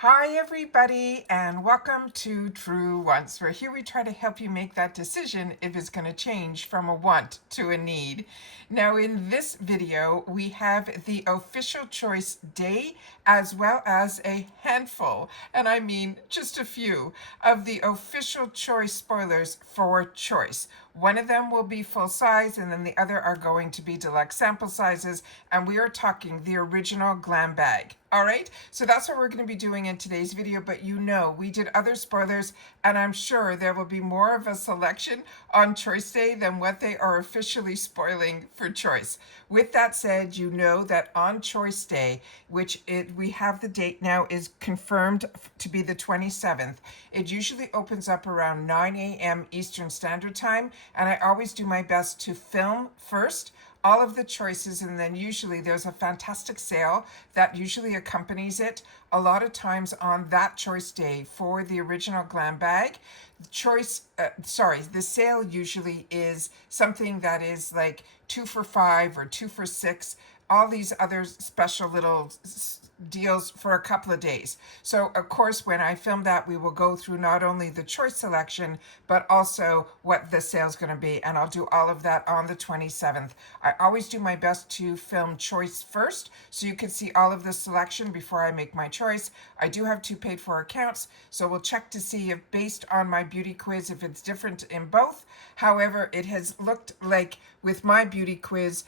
Hi everybody and welcome to True Wants, where here we try to help you make that decision if it's going to change from a want to a need. Now in this video we have the official choice day as well as a handful, and I mean just a few, of the official choice spoilers for choice. One of them will be full size and then the other are going to be deluxe sample sizes, and we are talking the original Glam Bag. All right, so that's what we're going to be doing in today's video, but you know we did other spoilers and I'm sure there will be more of a selection on choice day than what they are officially spoiling for choice. With that said, you know that on choice day, which we have the date now is confirmed to be the 27th, it usually opens up around 9 a.m. Eastern Standard Time, and I always do my best to film first all of the choices, and then usually there's a fantastic sale that usually accompanies it. A lot of times on that choice day for the original Glam Bag, the sale usually is something that is like 2 for $5 or 2 for $6, all these other special little deals for a couple of days. So of course when I film that, we will go through not only the choice selection but also what the sale is going to be, and I'll do all of that on the 27th. I always do my best to film choice first so you can see all of the selection before I make my choice. I do have 2 paid for accounts, so we'll check to see if based on my beauty quiz if it's different in both. However, it has looked like with my beauty quiz,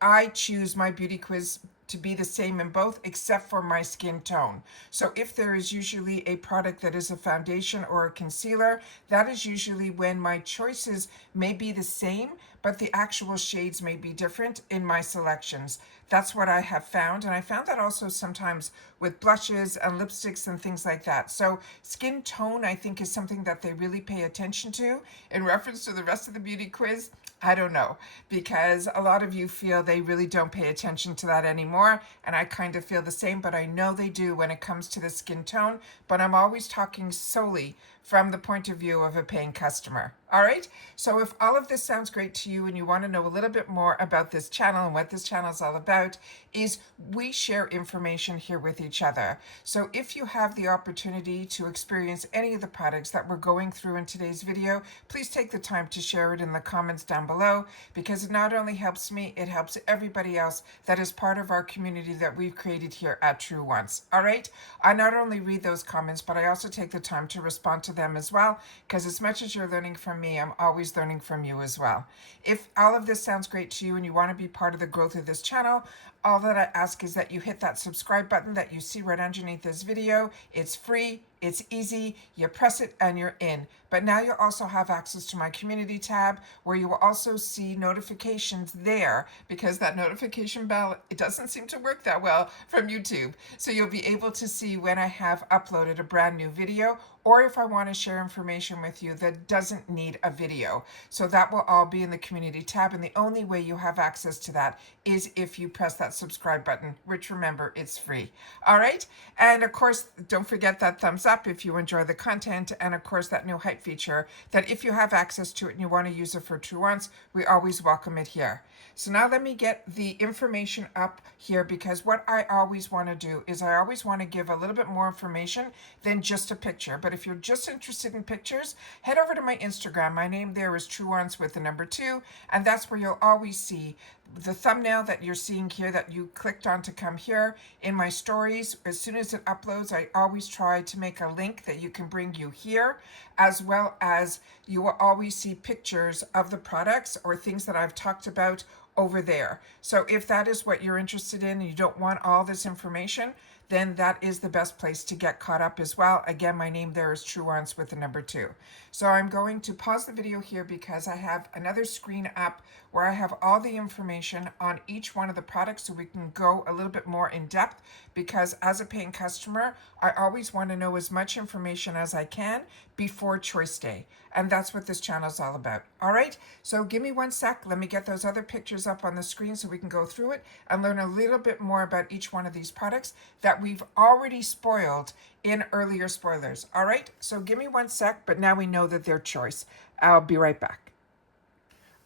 I choose my beauty quiz to be the same in both except for my skin tone. So if there is usually a product that is a foundation or a concealer, that is usually when my choices may be the same, but the actual shades may be different in my selections. That's what I have found, and I found that also sometimes with blushes and lipsticks and things like that. So skin tone, I think, is something that they really pay attention to. In reference to the rest of the beauty quiz, I don't know, because a lot of you feel they really don't pay attention to that anymore, and I kind of feel the same, but I know they do when it comes to the skin tone, but I'm always talking solely from the point of view of a paying customer. All right, so if all of this sounds great to you and you want to know a little bit more about this channel and what this channel is all about, is we share information here with each other. So if you have the opportunity to experience any of the products that we're going through in today's video, please take the time to share it in the comments down below, because it not only helps me, it helps everybody else that is part of our community that we've created here at True Wants. All right, I not only read those comments, but I also take the time to respond to them as well, because as much as you're learning from me, I'm always learning from you as well. If all of this sounds great to you and you want to be part of the growth of this channel, all that I ask is that you hit that subscribe button that you see right underneath this video. It's free, it's easy, you press it and you're in. But now you also have access to my community tab, where you will also see notifications there, because that notification bell, it doesn't seem to work that well from YouTube. So you'll be able to see when I have uploaded a brand new video, or if I want to share information with you that doesn't need a video. So that will all be in the community tab, and the only way you have access to that is if you press that subscribe button, which, remember, it's free. All right, and of course don't forget that thumbs up if you enjoy the content, and of course that new hype feature that if you have access to it and you want to use it for True Wants, we always welcome it here. So now let me get the information up here, because what I always want to do is I always want to give a little bit more information than just a picture. But if you're just interested in pictures, head over to my Instagram. My name there is True Wants with the number 2, and that's where you'll always see the thumbnail that you're seeing here that you clicked on to come here in my stories. As soon as it uploads, I always try to make a link that you can bring you here, as well as you will always see pictures of the products or things that I've talked about over there. So if that is what you're interested in and you don't want all this information, then that is the best place to get caught up as well. Again, my name there is True Wants with the number 2. So I'm going to pause the video here because I have another screen up where I have all the information on each one of the products, so we can go a little bit more in depth, because as a paying customer, I always want to know as much information as I can before choice day. And that's what this channel is all about. All right, so give me one sec. Let me get those other pictures up on the screen so we can go through it and learn a little bit more about each one of these products that we've already spoiled in earlier spoilers. All right, so give me one sec, but now we know that they're choice. I'll be right back.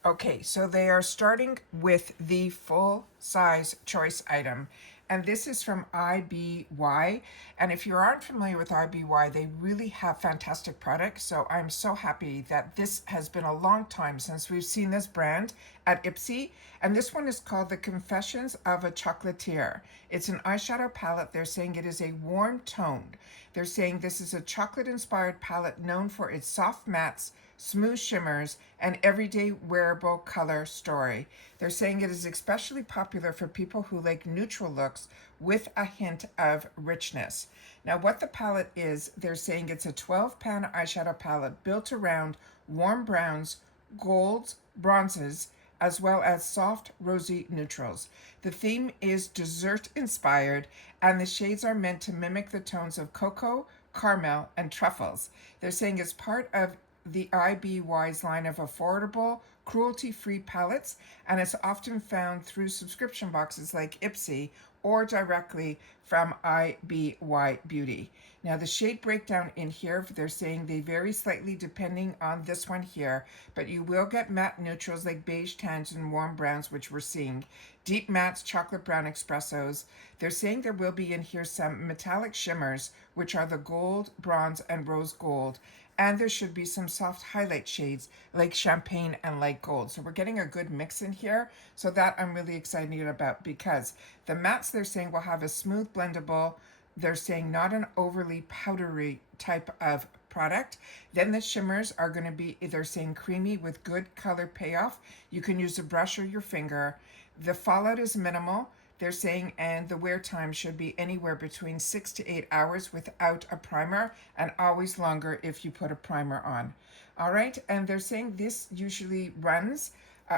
Okay, so they are starting with the full size choice item. and this is from IPSY. And if you aren't familiar with IPSY, they really have fantastic products. So I'm so happy that this has been a long time since we've seen this brand at IPSY. And this one is called The Confessions of a Chocolatier. It's an eyeshadow palette. They're saying it is a warm toned. They're saying this is a chocolate-inspired palette known for its soft mattes, smooth shimmers, and everyday wearable color story. They're saying it is especially popular for people who like neutral looks with a hint of richness. Now, what the palette is, they're saying it's a 12-pan eyeshadow palette built around warm browns, golds, bronzes, as well as soft rosy neutrals. The theme is dessert inspired, and the shades are meant to mimic the tones of cocoa, caramel, and truffles. They're saying it's part of the IPSY's line of affordable, cruelty-free palettes, and it's often found through subscription boxes like IPSY or directly from IPSY Beauty. Now, the shade breakdown in here, they're saying they vary slightly depending on this one here, but you will get matte neutrals like beige tans and warm browns, which we're seeing. Deep mattes, chocolate brown espressos. They're saying there will be in here some metallic shimmers, which are the gold, bronze, and rose gold. And there should be some soft highlight shades like champagne and light gold. So we're getting a good mix in here. So that I'm really excited about, because the mattes they're saying will have a smooth blendable, they're saying not an overly powdery type of product. Then the shimmers are going to be, they're saying creamy with good color payoff. You can use a brush or your finger. The fallout is minimal. They're saying, and the wear time should be anywhere between 6 to 8 hours without a primer, and always longer if you put a primer on. All right, and they're saying this usually runs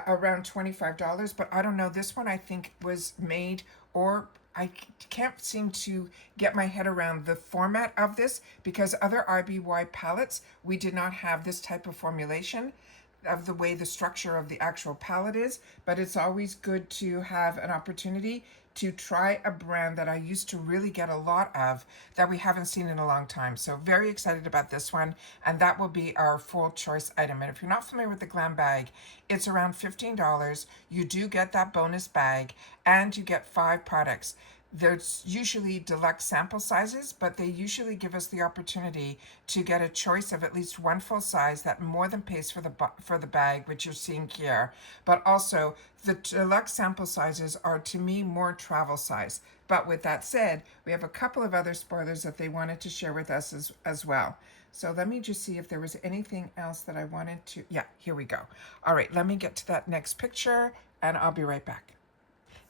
around $25, but I don't know, this one I think was made, or I can't seem to get my head around the format of this, because other IPSY palettes, we did not have this type of formulation of the way the structure of the actual palette is, but it's always good to have an opportunity to try a brand that I used to really get a lot of that we haven't seen in a long time. So very excited about this one, and that will be our full choice item. And if you're not familiar with the Glam Bag, it's around $15. You do get that bonus bag, and you get 5 products. There's usually deluxe sample sizes, but they usually give us the opportunity to get a choice of at least one full size that more than pays for the bag, which you're seeing here. But also, the deluxe sample sizes are, to me, more travel size. But with that said, we have a couple of other spoilers that they wanted to share with us as well. So let me just see if there was anything else that I wanted to, yeah, here we go. All right, let me get to that next picture, and I'll be right back.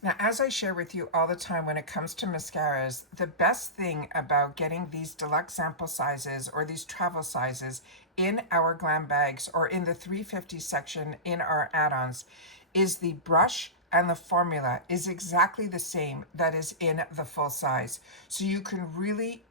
Now, as I share with you all the time when it comes to mascaras, the best thing about getting these deluxe sample sizes or these travel sizes in our Glam Bags or in the 350 section in our add-ons is the brush, and the formula is exactly the same that is in the full size. So you can really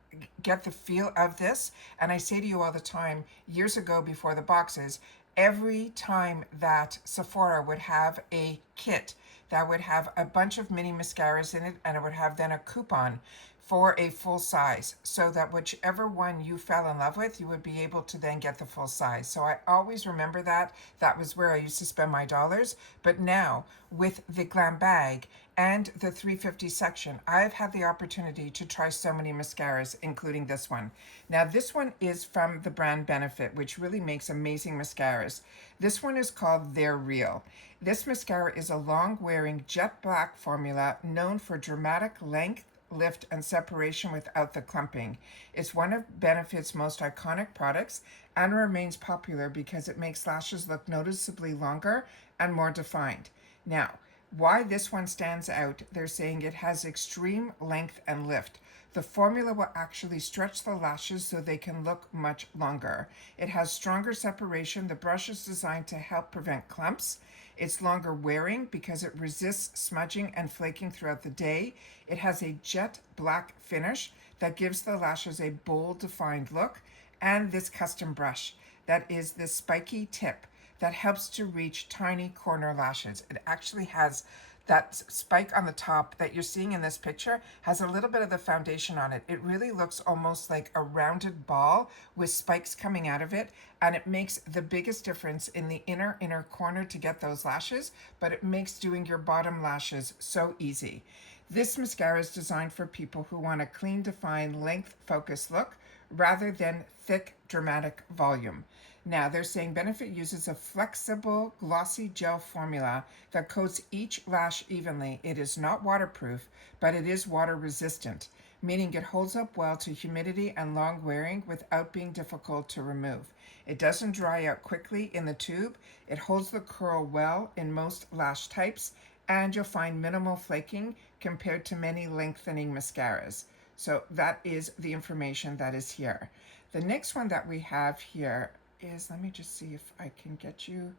get the feel of this. And I say to you all the time, years ago before the boxes, every time that Sephora would have a kit that would have a bunch of mini mascaras in it, and it would have then a coupon for a full size, so that whichever one you fell in love with, you would be able to then get the full size. So I always remember that. That was where I used to spend my dollars. But now with the Glam Bag and the 350 section, I've had the opportunity to try so many mascaras, including this one. Now, this one is from the brand Benefit, which really makes amazing mascaras. This one is called They're Real. This mascara is a long-wearing jet black formula known for dramatic length, lift, and separation without the clumping. It's one of Benefit's most iconic products and remains popular because it makes lashes look noticeably longer and more defined. Now, why this one stands out, they're saying it has extreme length and lift. The formula will actually stretch the lashes so they can look much longer. It has stronger separation. The brush is designed to help prevent clumps. It's longer wearing because it resists smudging and flaking throughout the day. It has a jet black finish that gives the lashes a bold, defined look. And this custom brush that is this spiky tip that helps to reach tiny corner lashes. It actually has that spike on the top that you're seeing in this picture, has a little bit of the foundation on it. It really looks almost like a rounded ball with spikes coming out of it, and it makes the biggest difference in the inner corner to get those lashes, but it makes doing your bottom lashes so easy. This mascara is designed for people who want a clean, defined, length-focused look rather than thick, dramatic volume. Now, they're saying Benefit uses a flexible, glossy gel formula that coats each lash evenly. It is not waterproof, but it is water resistant, meaning it holds up well to humidity and long wearing without being difficult to remove. It doesn't dry out quickly in the tube. It holds the curl well in most lash types, and you'll find minimal flaking compared to many lengthening mascaras. So that is the information that is here. The next one that we have here is, let me just see if I can get you,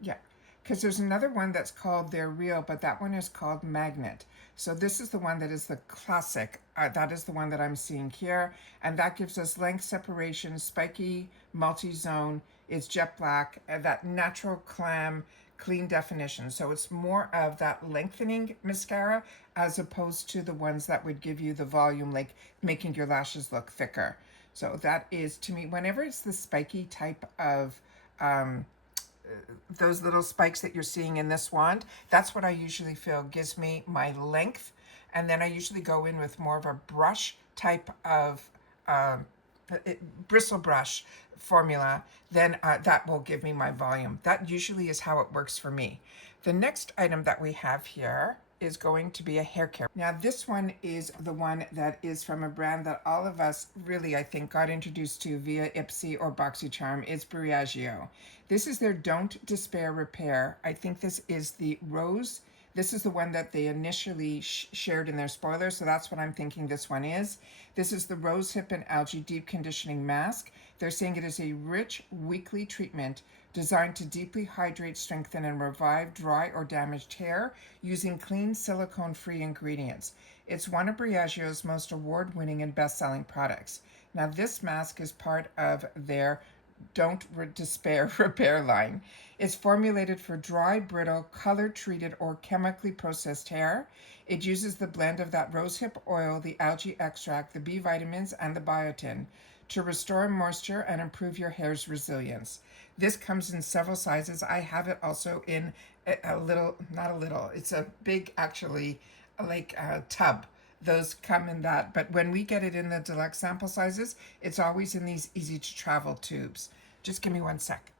yeah, because there's another one that's called They're Real, but that one is called Magnet. So this is the one that is the classic. That is the one that I'm seeing here, and that gives us length separation, spiky, multi-zone. It's jet black, that natural clam, clean definition. So it's more of that lengthening mascara as opposed to the ones that would give you the volume, like making your lashes look thicker. So that is, to me, whenever it's the spiky type of those little spikes that you're seeing in this wand, that's what I usually feel gives me my length. And then I usually go in with more of a brush type of bristle brush formula, then that will give me my volume. That usually is how it works for me. The next item that we have here is going to be a hair care. Now this one is the one that is from a brand that all of us really, I think, got introduced to via IPSY or BoxyCharm. It's Briogeo. This is their Don't Despair Repair. I think this is the rose. This is the one that they initially shared in their spoiler, so that's what I'm thinking this one is. This is the Rose Hip and Algae Deep Conditioning Mask. They're saying it is a rich weekly treatment designed to deeply hydrate, strengthen, and revive dry or damaged hair using clean, silicone-free ingredients. It's one of Briogeo's most award-winning and best-selling products. Now, this mask is part of their Don't Despair Repair line. It's formulated for dry, brittle, color-treated, or chemically processed hair. It uses the blend of that rosehip oil, the algae extract, the B vitamins, and the biotin to restore moisture and improve your hair's resilience. This comes in several sizes. I have it also in a little, not a little, it's a big, actually, like a tub. Those come in that, but when we get it in the deluxe sample sizes, it's always in these easy to travel tubes. Just give me one sec.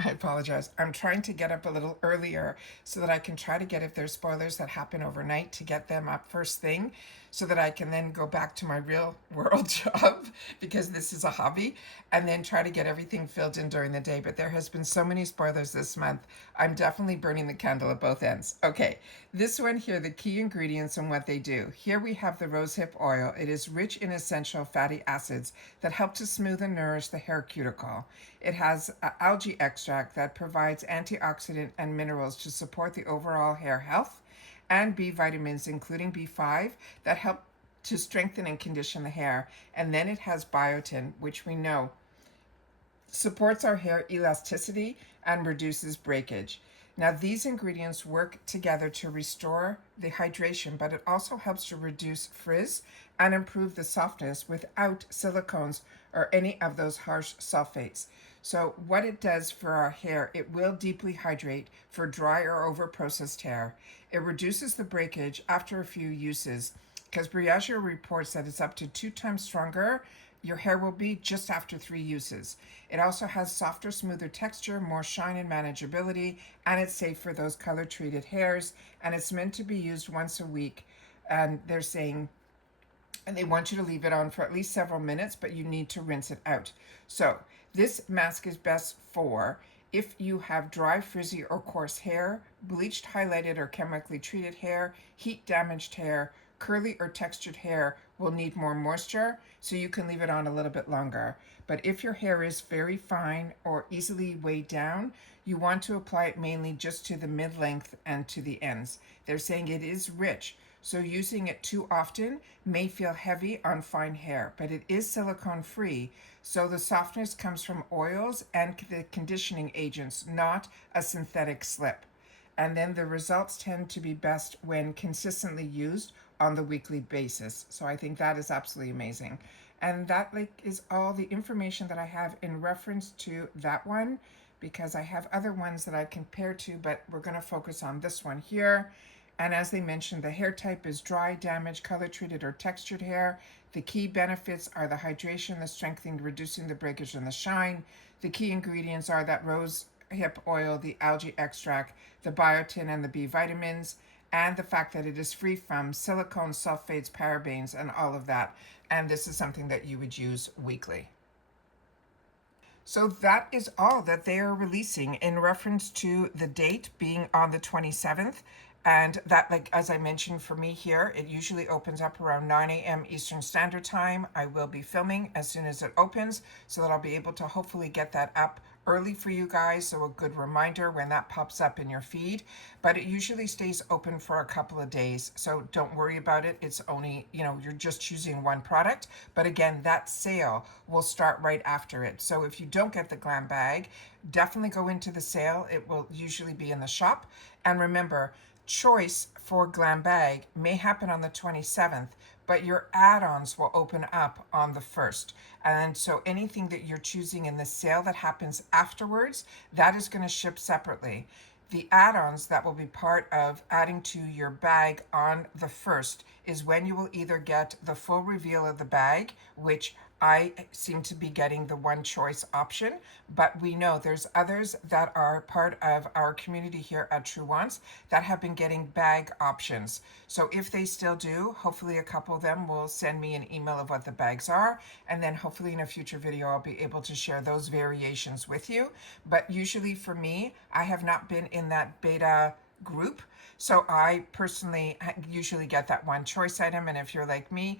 I apologize. I'm trying to get up a little earlier so that I can try to get, if there's spoilers that happen overnight, to get them up first thing so that I can then go back to my real world job, because this is a hobby, and then try to get everything filled in during the day. But there has been so many spoilers this month. I'm definitely burning the candle at both ends. Okay, this one here, the key ingredients and what they do. Here we have the rosehip oil. It is rich in essential fatty acids that help to smooth and nourish the hair cuticle. It has algae extract that provides antioxidant and minerals to support the overall hair health, and B vitamins, including B5, that help to strengthen and condition the hair. And then it has biotin, which we know supports our hair elasticity and reduces breakage. Now, these ingredients work together to restore the hydration, but it also helps to reduce frizz and improve the softness without silicones or any of those harsh sulfates. So what it does for our hair, it will deeply hydrate for dry or over-processed hair. It reduces the breakage after a few uses, because Briogeo reports that it's up to 2 times stronger your hair will be just after 3 uses. It also has softer, smoother texture, more shine and manageability, and it's safe for those color-treated hairs, and it's meant to be used once a week. And they're saying, and they want you to leave it on for at least several minutes, but you need to rinse it out. So this mask is best for if you have dry, frizzy, or coarse hair, bleached, highlighted, or chemically treated hair, heat damaged hair, curly or textured hair will need more moisture, so you can leave it on a little bit longer. But if your hair is very fine or easily weighed down, you want to apply it mainly just to the mid-length and to the ends. They're saying it is rich, so using it too often may feel heavy on fine hair, but it is silicone free, so the softness comes from oils and the conditioning agents, not a synthetic slip. And then the results tend to be best when consistently used on the weekly basis. So I think that is absolutely amazing. And that is all the information that I have in reference to that one. because I have other ones that I compare to, but we're going to focus on this one here. And as they mentioned, the hair type is dry, damaged, color treated, or textured hair. The key benefits are the hydration, the strengthening, reducing the breakage and the shine. The key ingredients are that rose hip oil, the algae extract, the biotin, and the B vitamins, and the fact that it is free from silicone, sulfates, parabens, and all of that. And this is something that you would use weekly. So that is all that they are releasing in reference to the date being on the 27th. And that, like, as I mentioned, for me here, it usually opens up around 9 a.m. Eastern Standard Time. I will be filming as soon as it opens so that I'll be able to hopefully get that up early for you guys, so a good reminder when that pops up in your feed. But it usually stays open for a couple of days, so don't worry about it. It's only, you're just choosing one product. But again, that sale will start right after it. So if you don't get the Glam Bag, definitely go into the sale. It will usually be in the shop. And remember, choice for Glam Bag may happen on the 27th, but your add-ons will open up on the 1st. And so anything that you're choosing in the sale that happens afterwards, that is going to ship separately. The add-ons that will be part of adding to your bag on the 1st is when you will either get the full reveal of the bag, which I seem to be getting the one choice option, but we know there's others that are part of our community here at True Wants that have been getting bag options. So if they still do, hopefully a couple of them will send me an email of what the bags are, and then hopefully in a future video I'll be able to share those variations with you. But usually for me, I have not been in that beta group, so I personally usually get that one choice item, and if you're like me,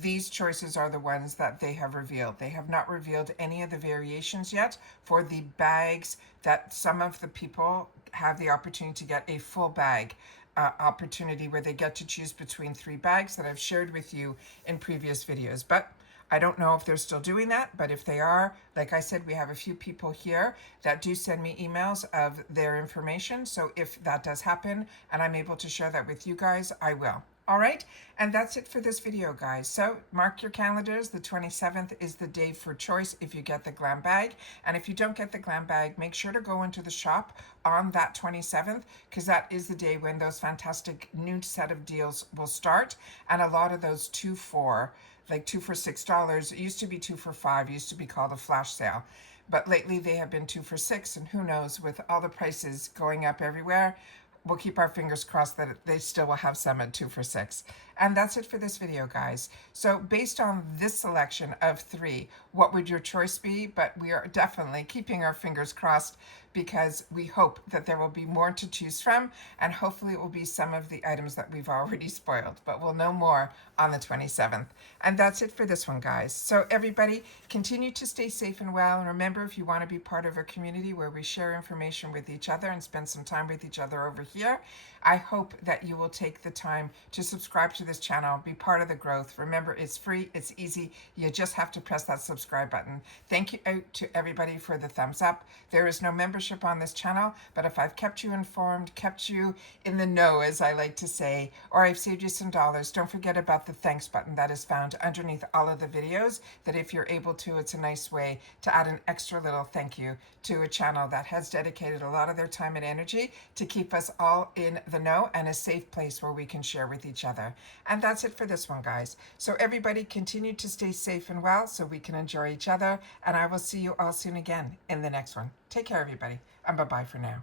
these choices are the ones that they have revealed. They have not revealed any of the variations yet for the bags that some of the people have the opportunity to get a full bag opportunity where they get to choose between 3 bags that I've shared with you in previous videos. But I don't know if they're still doing that, but if they are, like I said, we have a few people here that do send me emails of their information. So if that does happen and I'm able to share that with you guys, I will. All right, and that's it for this video, guys. So mark your calendars. The 27th is the day for choice if you get the Glam Bag. And if you don't get the Glam Bag, make sure to go into the shop on that 27th, because that is the day when those fantastic new set of deals will start. And a lot of those 2 for $6. It used to be 2 for $5, used to be called a flash sale. But lately they have been 2 for $6, and who knows, with all the prices going up everywhere, we'll keep our fingers crossed that they still will have some at 2 for $6. And that's it for this video, guys. So based on this selection of 3, what would your choice be? But we are definitely keeping our fingers crossed, because we hope that there will be more to choose from, and hopefully it will be some of the items that we've already spoiled, but we'll know more on the 27th. And that's it for this one, guys. So everybody, continue to stay safe and well, and remember, if you want to be part of a community where we share information with each other and spend some time with each other over here, I hope that you will take the time to subscribe to this channel, be part of the growth. Remember, it's free, it's easy, you just have to press that subscribe button. Thank you out to everybody for the thumbs up. There is no membership on this channel, but if I've kept you informed, kept you in the know, as I like to say, or I've saved you some dollars, don't forget about the thanks button that is found underneath all of the videos, that if you're able to, it's a nice way to add an extra little thank you to a channel that has dedicated a lot of their time and energy to keep us all in the know and a safe place where we can share with each other. And that's it for this one, guys. So everybody, continue to stay safe and well so we can enjoy each other, and I will see you all soon again in the next one. Take care, everybody, and bye-bye for now.